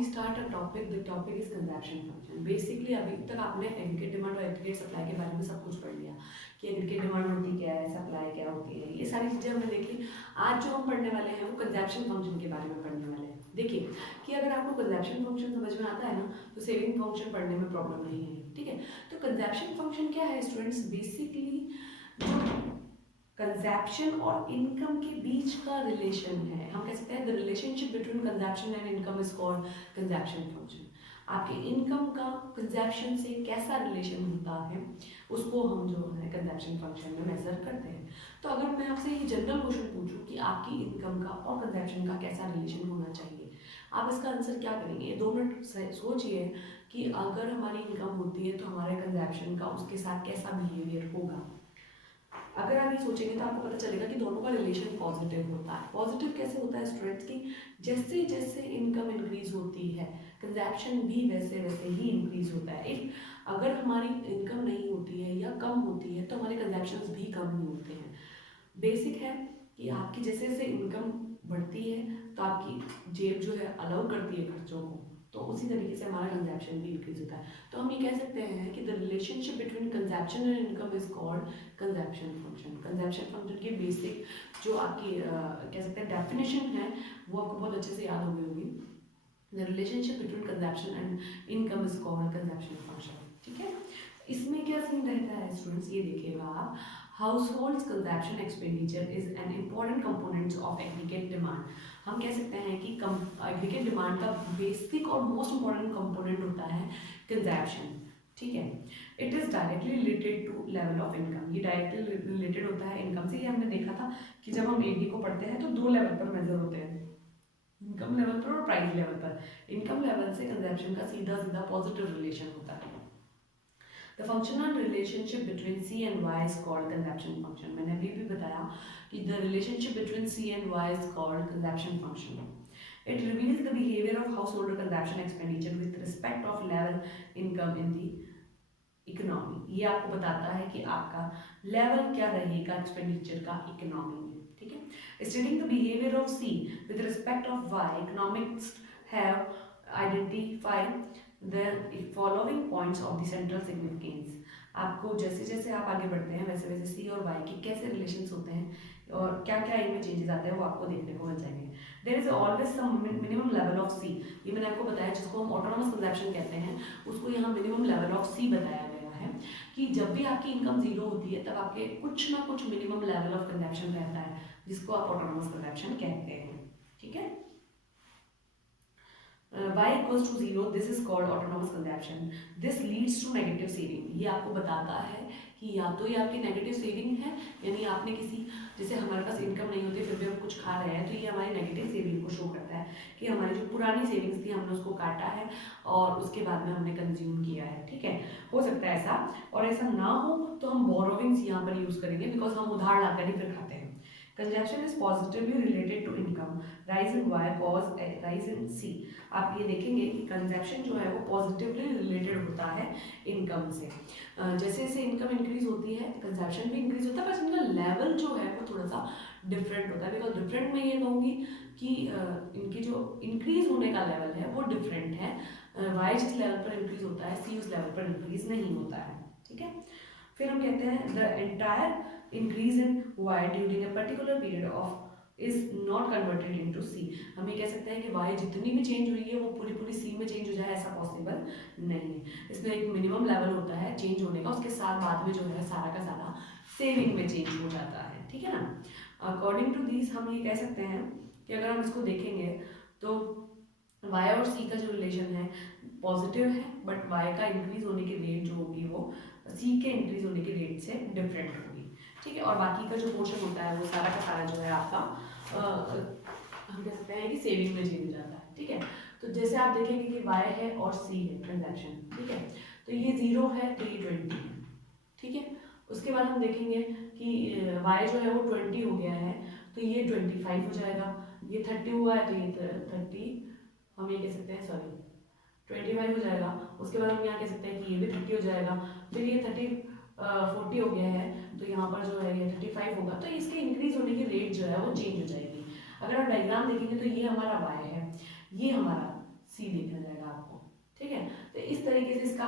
We start a topic, the topic is consumption function. Basically अभी तक आपने aggregate demand और एग्रीगेट सप्लाई के बारे में सब कुछ पढ़ लिया कि एग्रीगेट डिमांड होती क्या है, सप्लाई क्या होती है, ये सारी चीज़ें हमने देखी। आज जो हम पढ़ने वाले हैं वो कंजप्शन फंक्शन के बारे में पढ़ने वाले हैं। देखिए कि अगर आपको कंजप्शन फंक्शन समझ में आता है ना, तो सेविंग फंक्शन पढ़ने में प्रॉब्लम नहीं है। ठीक है, तो कंजप्शन फंक्शन क्या है स्टूडेंट्स? बेसिकली जो कंजप्शन और इनकम के बीच का रिलेशन है, हम कह सकते हैं the relationship between consumption and income is called consumption function. आपके इनकम का कंजप्शन से कैसा रिलेशन होता है उसको हम जो है कंजप्शन फंक्शन में मेजर करते हैं। तो अगर मैं आपसे ये जनरल क्वेश्चन पूछूं कि आपकी इनकम का और कंजप्शन का कैसा रिलेशन होना चाहिए, आप इसका आंसर क्या करेंगे? 2 मिनट सोचिए कि अगर हमारी इनकम होती है तो हमारे कंजप्शन का उसके साथ कैसा बिहेवियर होगा। अगर आप ये सोचेंगे तो आपको पता चलेगा कि दोनों का रिलेशन पॉजिटिव होता है। पॉजिटिव कैसे होता है स्टूडेंट्स? की जैसे जैसे इनकम इंक्रीज होती है कंजप्शन भी वैसे वैसे ही इंक्रीज होता है। इफ अगर हमारी इनकम नहीं होती है या कम होती है तो हमारे कंजप्शन भी कम ही होते हैं। बेसिक है कि आपकी जैसे जैसे इनकम बढ़ती है तो आपकी जेब जो है अलाउ करती है खर्चों को, तो उसी तरीके से हमारा कंजप्शन भी इंक्रीज होता है। तो हम ये कह सकते हैं कि the relationship between consumption and income is called consumption function. Consumption function की बेसिक जो आपकी कह सकते हैं डेफिनेशन है वो आपको बहुत अच्छे से याद हो गई होगी। The relationship between consumption and income is called consumption function. ठीक है, इसमें क्या सीन रहता है स्टूडेंट्स, ये देखिएगा आप। Households consumption expenditure is an important components of aggregate demand. हम कह सकते हैं कि एग्रीगेट डिमांड का बेसिक और मोस्ट इम्पॉर्टेंट कंपोनेंट होता है कंजप्शन। ठीक है, it is directly related to level of income. ये डायरेक्टली रिलेटेड होता है इनकम से। ये हमने देखा था कि जब हम एडी को पढ़ते हैं तो 2 लेवल पर मेजर होते हैं, इनकम लेवल पर और प्राइस लेवल पर। इनकम लेवल से कंजप्शन का सीधा सीधा पॉजिटिव रिलेशन होता है। The functional relationship between C and Y is called consumption function. मैंने अभी भी बताया कि the relationship between C and Y is called consumption function. It reveals the behavior of householder consumption expenditure with respect of level income in the economy. ये आपको बताता है कि आपका लेवल क्या रहेगा एक्सपेंडिचर का इकोनॉमी में। ठीक है, stating the behavior of C with respect of Y, economists have identified the following points of the central significance. आपको जैसे जैसे आप आगे बढ़ते हैं वैसे वैसे सी और वाई के कैसे रिलेशंस होते हैं और क्या क्या इनमें चेंजेस आते हैं वो आपको देखने को मिल जाएंगे। There is always some minimum level of C. ये मैंने आपको बताया जिसको हम ऑटोनोमस कंजप्शन कहते हैं, उसको यहाँ मिनिमम लेवल ऑफ सी बताया गया है कि जब भी आपकी इनकम जीरो होती है तब आपके कुछ ना कुछ मिनिमम लेवल ऑफ कंजप्शन रहता है जिसको आप ऑटोनोमस कंजप्शन कहते हैं। ठीक है, y equals to 0, this is called autonomous consumption. This leads to negative saving. ये आपको बताता है कि या तो ये आपकी नेगेटिव सेविंग है, यानी आपने किसी, जैसे हमारे पास इनकम नहीं होती फिर भी हम कुछ खा रहे हैं तो ये हमारी नेगेटिव सेविंग को शो करता है कि हमारी जो पुरानी सेविंग्स थी हमने उसको काटा है और उसके बाद में हमने कंज्यूम किया है। ठीक है, हो सकता है ऐसा, और ऐसा ना हो तो हम बोरोविंग्स यहाँ पर यूज करेंगे बिकॉज हम उधार लाकर ही फिर खाते हैं। Consumption is positively related to income, rise in Y cause rise in C. आप ये देखेंगे कि कंजप्शन जो है वो पॉजिटिवली रिलेटेड होता है इनकम से। जैसे जैसे इनकम इंक्रीज होती है कंजप्शन भी इंक्रीज होता है, बस इनका लेवल जो है वो थोड़ा सा डिफरेंट होता है। बिकॉज डिफरेंट मैं ये कहूँगी कि इनकी जो इंक्रीज होने का लेवल है वो डिफरेंट है। वाई जिस लेवल पर इंक्रीज होता है सी उस लेवल पर इंक्रीज नहीं होता है। ठीक है, फिर हम कहते हैं the entire increase in Y during a particular period of is not converted into C. हम ये कह सकते हैं कि वाई जितनी भी चेंज हुई है वो पूरी पूरी सी में चेंज हो जाए, ऐसा पॉसिबल नहीं है। इसमें एक मिनिमम लेवल होता है चेंज होने का, उसके साथ बाद में जो है सारा का सारा सेविंग में चेंज हो जाता है। ठीक है ना, अकॉर्डिंग टू दिस हम ये कह सकते हैं कि अगर हम इसको देखेंगे तो वाई और सी का जो रिलेशन है पॉजिटिव है, बट वाई का इंक्रीज होने की रेट जो होगी वो सी के इंक्रीज होने की रेट से डिफरेंट होगी। ठीक है, और बाकी का जो पोर्शन होता है वो सारा का सारा जो है आपका हम कह सकते हैं कि सेविंग में चेंज हो जाता है। ठीक है, तो जैसे आप देखेंगे कि वाई है और सी है ट्रांजैक्शन। ठीक है, तो ये 0 है तो ये 20 है। ठीक है, उसके बाद हम देखेंगे कि वाई जो है वो 20 हो गया है तो ये 25 हो जाएगा, ये 30 हुआ है तो ये 30 हम ये कह सकते हैं, सॉरी 25 हो जाएगा। उसके बाद हम यहाँ कह सकते हैं कि ये भी 30 हो जाएगा, फिर ये 40 हो गया है तो यहाँ पर जो है ये 35 होगा। तो इसके इंक्रीज होने की रेट जो है वो चेंज हो जाएगी। अगर आप डायग्राम देखेंगे तो ये हमारा y है, ये हमारा c इस तरीके से इसका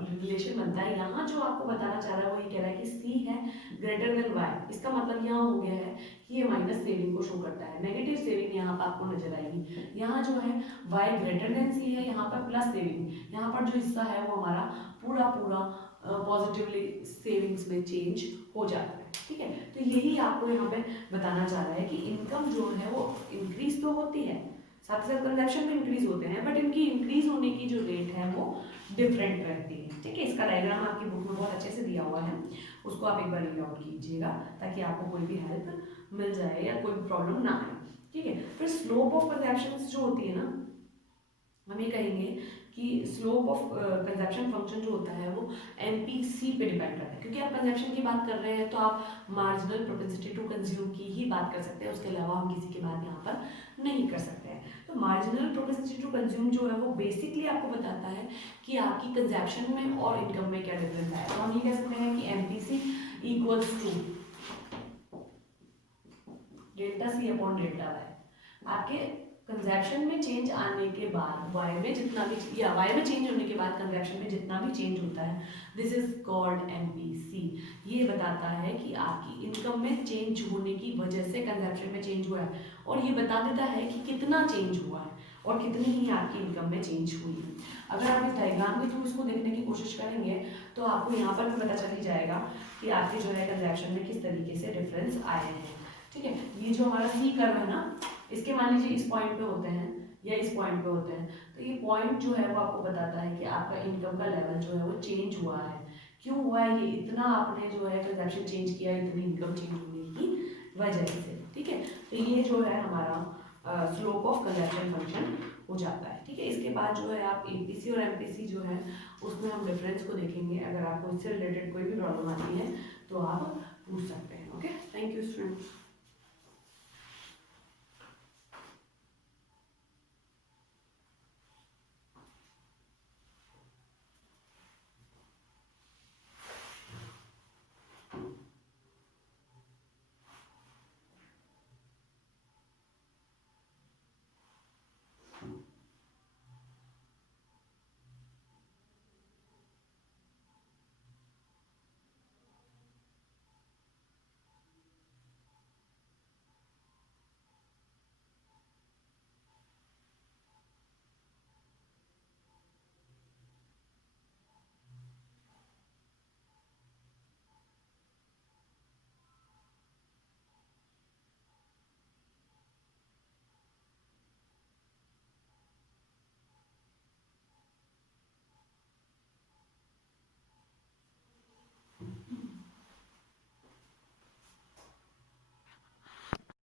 रिलेशन बनता है। यहाँ जो आपको बताना चाह रहा है वो ये कह रहा है कि सी है ग्रेटर देन वाई, इसका मतलब यहाँ हो गया है कि ये माइनस सेविंग को शो करता है, नेगेटिव सेविंग यहाँ पर आपको नजर आएगी। यहाँ जो है वाई ग्रेटर देन सी है, यहाँ पर प्लस सेविंग, यहाँ पर जो हिस्सा है वो हमारा पूरा पूरा पॉजिटिवली सेविंग्स में चेंज हो जाता है। ठीक है, तो यही आपको यहाँ पे बताना चाह रहा है कि इनकम जो है वो इंक्रीज तो होती है, साथ ही साथ कंजप्शन भी इंक्रीज होते हैं, बट इनकी इंक्रीज होने की जो रेट है वो डिफरेंट रहती है। ठीक है, इसका डायग्राम आपकी बुक में बहुत अच्छे से दिया हुआ है, उसको आप एक बार रीड आउट कीजिएगा ताकि आपको कोई भी हेल्प मिल जाए या कोई प्रॉब्लम ना आए। ठीक है, फिर स्लोप ऑफ कंजप्शन जो होती है ना, हम ये कहेंगे कि स्लोप ऑफ कंजप्शन फंक्शन जो होता है वो एमपीसी पे डिपेंड करता है, क्योंकि आप कंजप्शन की बात कर रहे हैं तो आप मार्जिनल प्रोपेंसिटी टू कंज्यूम की ही बात कर सकते हैं, उसके अलावा हम किसी की बात यहाँ पर नहीं कर सकते हैं। तो मार्जिनल प्रोपेंसिटी टू कंज्यूम जो है वो बेसिकली आपको बताता है कि आपकी कंजप्शन में और इनकम में क्या डिफरेंस है। तो हम ये कह सकते हैं कि MPC equals to delta C upon delta Y. आपके कंजप्शन में चेंज आने के बाद वाई में जितना भी, या वाई में चेंज होने के बाद कंजप्शन में जितना भी चेंज होता है, दिस इज कॉल्ड एमपीसी। ये बताता है कि आपकी इनकम में चेंज होने की वजह से कंजप्शन में चेंज हुआ है, और ये बता देता है कि कितना चेंज हुआ है और कितनी ही आपकी इनकम में चेंज हुई है। अगर आप इस डायग्राम के थ्रू इसको देखने की कोशिश करेंगे तो आपको यहाँ पर भी पता चल ही जाएगा कि आपके जो है कंजप्शन में किस तरीके से डिफरेंस आए हैं। ठीक है, ये जो हमारा सी कर्व है ना, इसके मान लीजिए इस पॉइंट पे होते हैं या इस पॉइंट पे होते हैं, तो ये पॉइंट जो है वो आपको बताता है कि आपका इनकम का लेवल जो है वो चेंज हुआ है। क्यों हुआ है? ये इतना आपने जो है कंजप्शन चेंज किया, इतनी इनकम चेंज होने की वजह से। ठीक है, तो ये जो है हमारा स्लोप ऑफ कंजप्शन फंक्शन हो जाता है। ठीक है, इसके बाद जो है आप एपीसी और एमपीसी जो है उसमें हम डिफरेंस को देखेंगे। अगर आपको इससे रिलेटेड कोई भी प्रॉब्लम आती है तो आप पूछ सकते हैं। Okay, thank you students.